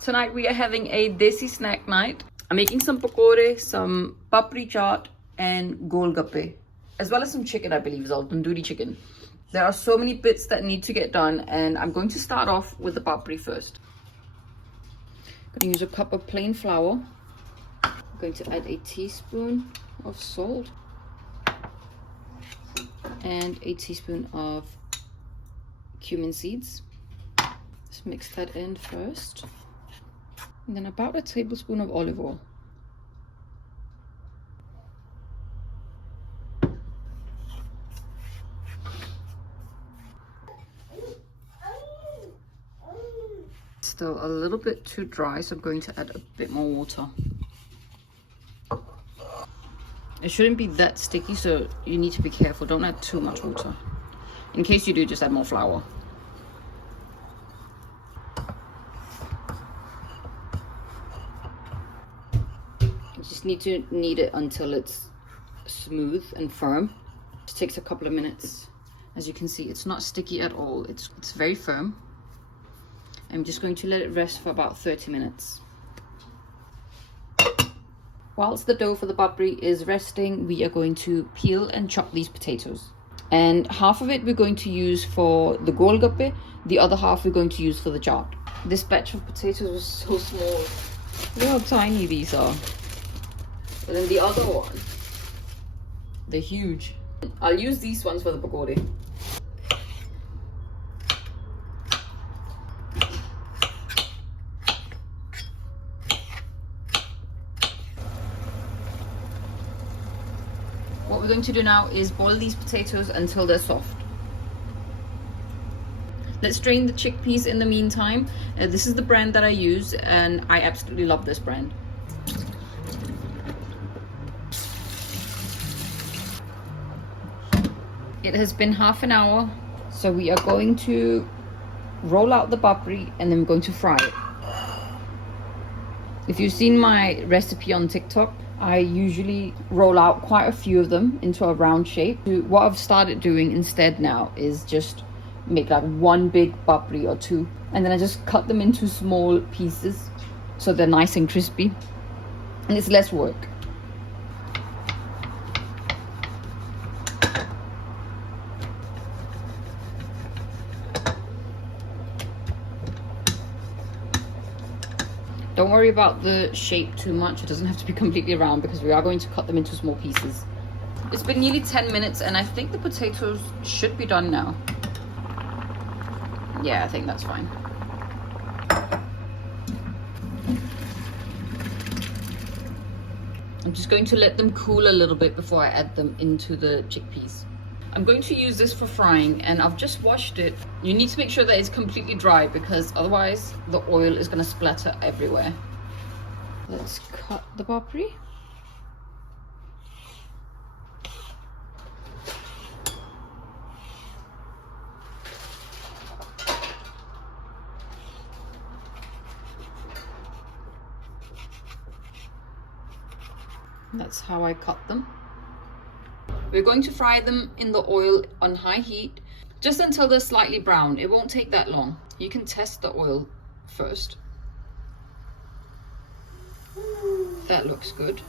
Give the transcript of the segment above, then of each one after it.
Tonight we are having a Desi snack night. I'm making some pakoray, some Papri Chaat and Gol Gappe, as well as some chicken, I believe, Tandoori chicken. There are so many bits that need to get done, and I'm going to start off with the Papri first. I'm going to use a cup of plain flour. I'm going to add a teaspoon of salt and a teaspoon of cumin seeds. Just mix that in first. And then about a tablespoon of olive oil. Still a little bit too dry, so I'm going to add a bit more water. It shouldn't be that sticky, so you need to be careful. Don't add too much water. In case you do, just add more flour. You just need to knead it until it's smooth and firm. It takes a couple of minutes. As you can see, it's not sticky at all. It's very firm. I'm just going to let it rest for about 30 minutes. Whilst the dough for the papri is resting, we are going to peel and chop these potatoes. And half of it we're going to use for the Gol Gappe, the other half we're going to use for the chaat. This batch of potatoes was so small. Look how tiny these are. And then the other one, they're huge. I'll use these ones for the pakoray. What we're going to do now is boil these potatoes until they're soft. Let's drain the chickpeas in the meantime. This is the brand that I use, and I absolutely love this brand. It has been half an hour, so we are going to roll out the papri and then we're going to fry it. If you've seen my recipe on TikTok, I usually roll out quite a few of them into a round shape. What I've started doing instead now is just make like one big papri or two, and then I just cut them into small pieces so they're nice and crispy, and it's less work. Don't worry about the shape too much. It doesn't have to be completely round because we are going to cut them into small pieces. It's been nearly 10 minutes and I think the potatoes should be done now. Yeah, I think that's fine. I'm just going to let them cool a little bit before I add them into the chickpeas. I'm going to use this for frying, and I've just washed it. You need to make sure that it's completely dry because otherwise the oil is going to splatter everywhere. Let's cut the papri. That's how I cut them. We're going to fry them in the oil on high heat, just until they're slightly brown. It won't take that long. You can test the oil first. That looks good.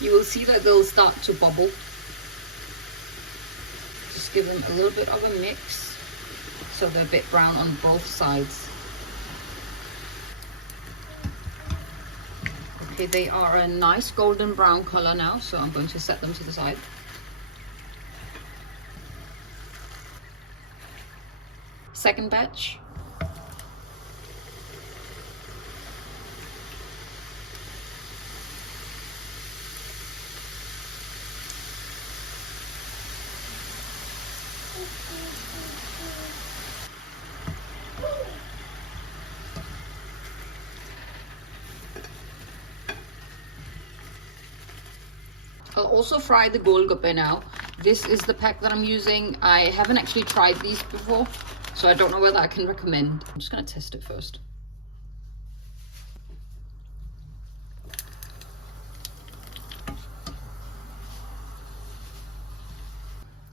You will see that they'll start to bubble. Just give them a little bit of a mix so they're a bit brown on both sides. Okay, they are a nice golden brown color now, so I'm going to set them to the side. Second batch. I'll also fry the Gol Gappe now. This is the pack that I'm using. I haven't actually tried these before, so I don't know whether I can recommend. I'm just gonna test it first.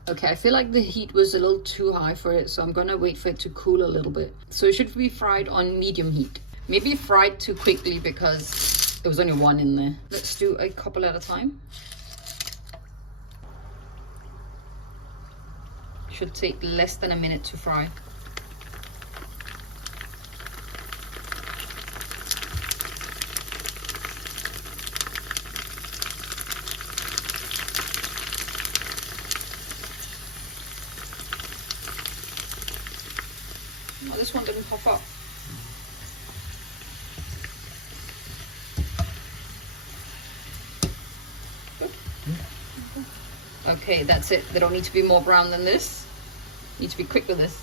Okay, I feel like the heat was a little too high for it, so I'm gonna wait for it to cool a little bit. So it should be fried on medium heat. Maybe fried too quickly because there was only one in there. Let's do a couple at a time. Should take less than a minute to fry. Oh, this one didn't pop up. Okay, that's it. They don't need to be more brown than this. Need to be quick with this.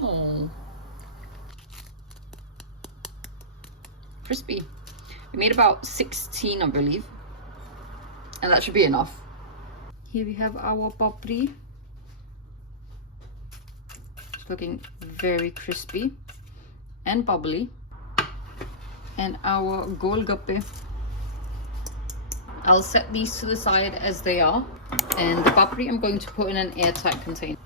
Oh, crispy. We made about 16, I believe, and that should be enough. Here we have our papri. It's looking very crispy and bubbly. And our Gol Gappe. I'll set these to the side as they are. And the papri I'm going to put in an airtight container.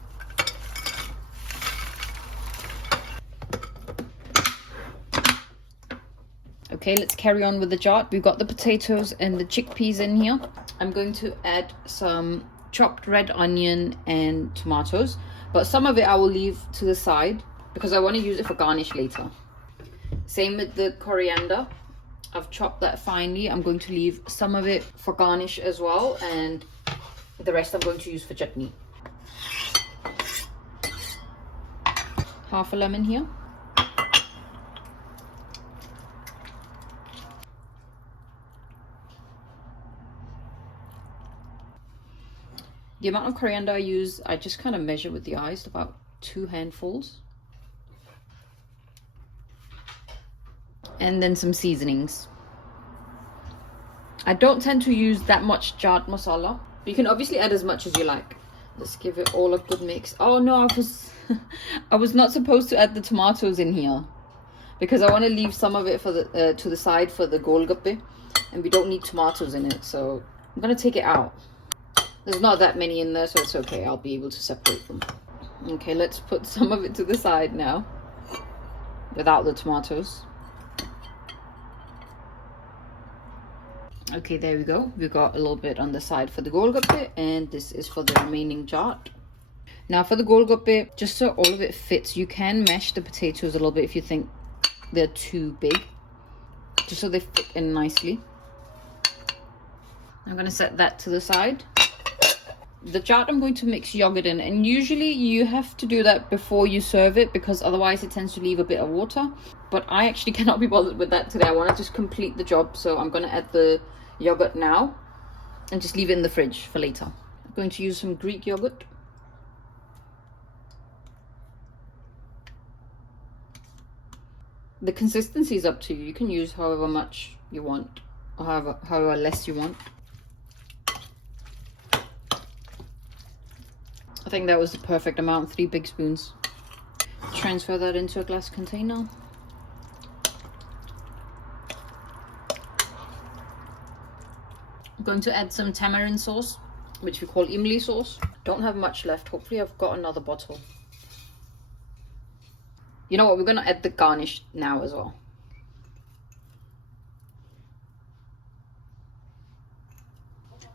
Okay, let's carry on with the chaat. We've got the potatoes and the chickpeas in here. I'm going to add some chopped red onion and tomatoes, but some of it I will leave to the side because I want to use it for garnish later. Same with the coriander. I've chopped that finely. I'm going to leave some of it for garnish as well, and the rest I'm going to use for chutney. Half a lemon here. The amount of coriander I use, I just kind of measure with the eyes, about 2 handfuls. And then some seasonings. I don't tend to use that much chaat masala. You can obviously add as much as you like. Let's give it all a good mix. Oh no, I was not supposed to add the tomatoes in here because I want to leave some of it for the to the side for the Gol Gappe, and we don't need tomatoes in it, so I'm gonna take it out. There's not that many in there, so it's okay. I'll be able to separate them. Okay, let's put some of it to the side now without the tomatoes. Okay, there we go. We got a little bit on the side for the Gol Gappe, and this is for the remaining chaat. Now for the Gol Gappe, just so all of it fits, you can mash the potatoes a little bit if you think they're too big, just so they fit in nicely. I'm going to set that to the side. The chaat I'm going to mix yogurt in, and usually you have to do that before you serve it because otherwise it tends to leave a bit of water, but I actually cannot be bothered with that today. I want to just complete the job, so I'm going to add the yogurt now and just leave it in the fridge for later. I'm going to use some Greek yogurt. The consistency is up to you. You can use however much you want or however less you want. I think that was the perfect amount, 3 big spoons. Transfer that into a glass container. I'm going to add some tamarind sauce, which we call imli sauce. Don't have much left. Hopefully I've got another bottle. You know what, we're going to add the garnish now as well.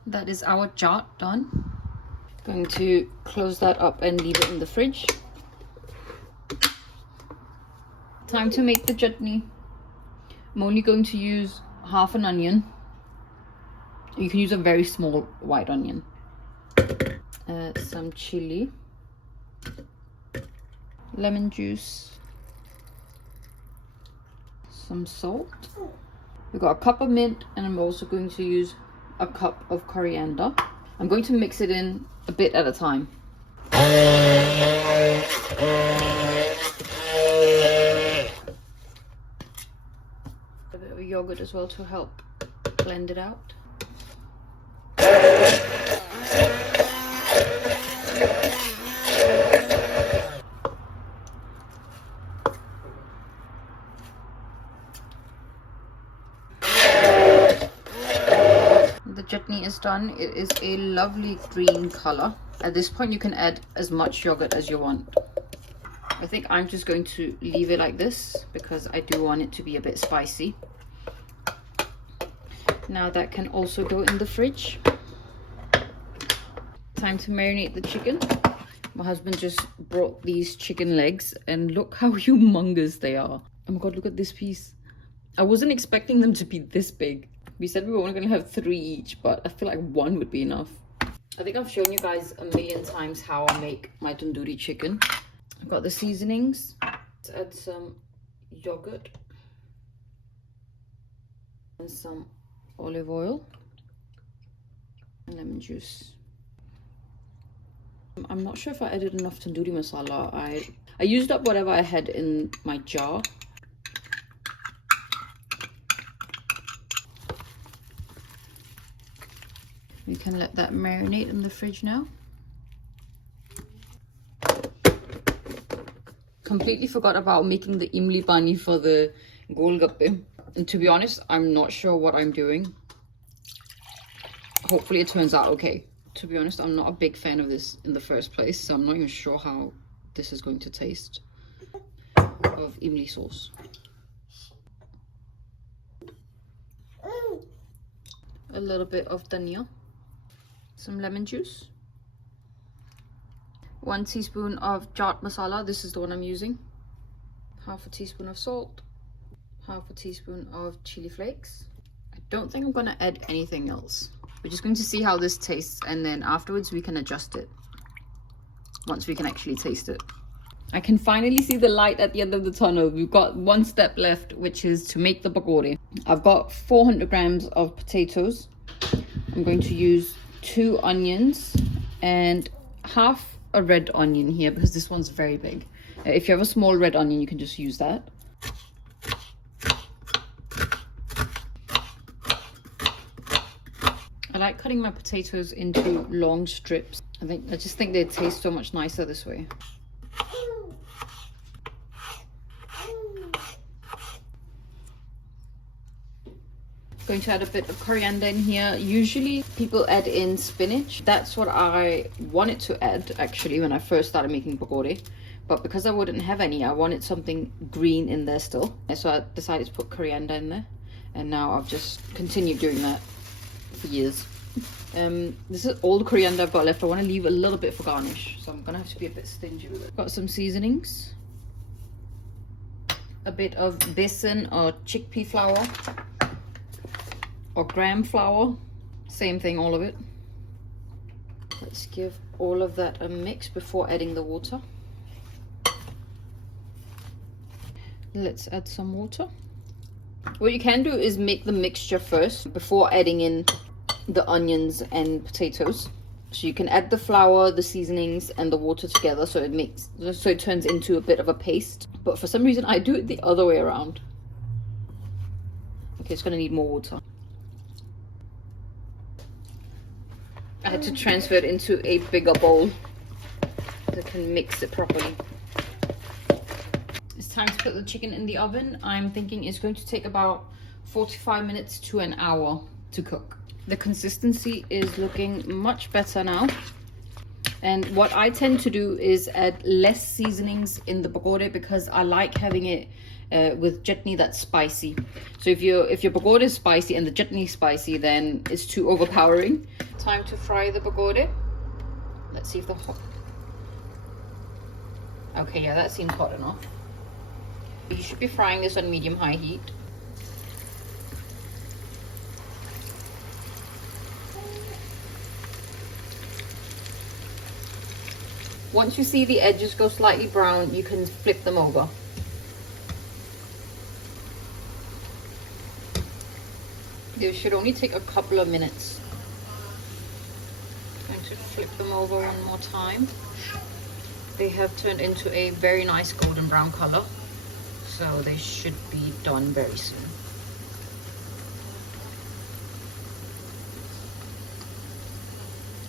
That is our chaat done. Going to close that up and leave it in the fridge. Time to make the chutney. I'm only going to use half an onion. You can use a very small white onion. Some chili, lemon juice, some salt. We've got a cup of mint, and I'm also going to use a cup of coriander. I'm going to mix it in a bit at a time. A bit of yogurt as well to help blend it out. The chutney is done. It is a lovely green color. At this point, you can add as much yogurt as you want. I think I'm just going to leave it like this because I do want it to be a bit spicy. Now that can also go in the fridge. Time to marinate the chicken. My husband just brought these chicken legs and look how humongous they are. Oh my god, look at this piece. I wasn't expecting them to be this big. We said we were only going to have 3 each, but I feel like 1 would be enough. I think I've shown you guys a million times how I make my tandoori chicken. I've got the seasonings. Let's add some yogurt and some olive oil and lemon juice. I'm not sure if I added enough tandoori masala. I used up whatever I had in my jar. You can let that marinate in the fridge now. Completely forgot about making the imli pani for the Gol Gappe. And to be honest, I'm not sure what I'm doing. Hopefully it turns out okay. To be honest, I'm not a big fan of this in the first place, so I'm not even sure how this is going to taste of imli sauce. A little bit of dhania. Some lemon juice, 1 teaspoon of chaat masala, this is the one I'm using, half a teaspoon of salt, half a teaspoon of chili flakes. I don't think I'm going to add anything else. We're just going to see how this tastes, and then afterwards we can adjust it once we can actually taste it. I can finally see the light at the end of the tunnel. We've got 1 step left, which is to make the pakoray. I've got 400 grams of potatoes. I'm going to use 2 onions and half a red onion here because this one's very big. If you have a small red onion, you can just use that. I like cutting my potatoes into long strips. I just think they taste so much nicer this way. Going to add a bit of coriander in here. Usually people add in spinach. That's what I wanted to add actually when I first started making pakoray, but because I wouldn't have any, I wanted something green in there still, so I decided to put coriander in there, and now I've just continued doing that for years. This is all the coriander I've got left. I want to leave a little bit for garnish, so I'm gonna have to be a bit stingy with it. Got some seasonings, a bit of besan or chickpea flour or gram flour, same thing, all of it. Let's give all of that a mix before adding the water. Let's add some water. What you can do is make the mixture first before adding in the onions and potatoes. So you can add the flour, the seasonings and the water together so it turns into a bit of a paste. But for some reason I do it the other way around. Okay, it's gonna need more water. I had to transfer it into a bigger bowl so I can mix it properly. It's time to put the chicken in the oven. I'm thinking it's going to take about 45 minutes to an hour to cook. The consistency is looking much better now. And what I tend to do is add less seasonings in the pakoray because I like having it with chutney that's spicy. So if your pakoray is spicy and the chutney is spicy, then it's too overpowering. Time to fry the pakoray. Let's see if the hot. Okay, yeah, that seems hot enough. You should be frying this on medium-high heat. Once you see the edges go slightly brown, you can flip them over. This should only take a couple of minutes. I'm going to flip them over one more time. They have turned into a very nice golden brown color, so they should be done very soon.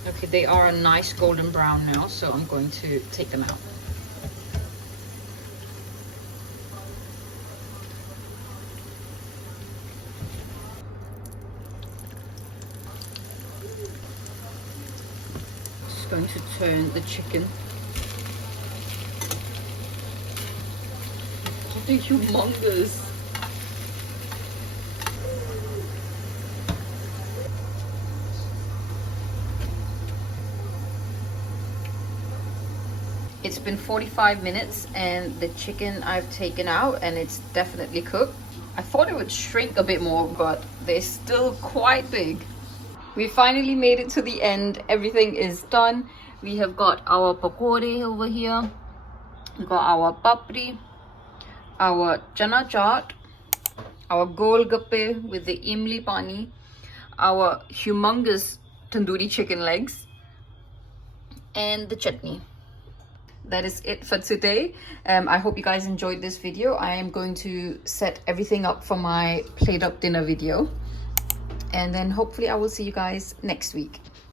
Okay, they are a nice golden brown now, so I'm going to take them out. Just going to turn the chicken. They're humongous. It's been 45 minutes and the chicken I've taken out and it's definitely cooked. I thought it would shrink a bit more, but they're still quite big. We finally made it to the end. Everything is done. We have got our pakoray over here. We got our papri, our chana chaat, our Gol Gappe with the imli pani, our humongous tandoori chicken legs, and the chutney. That is it for today. I hope you guys enjoyed this video. I am going to set everything up for my plate up dinner video, and then hopefully I will see you guys next week.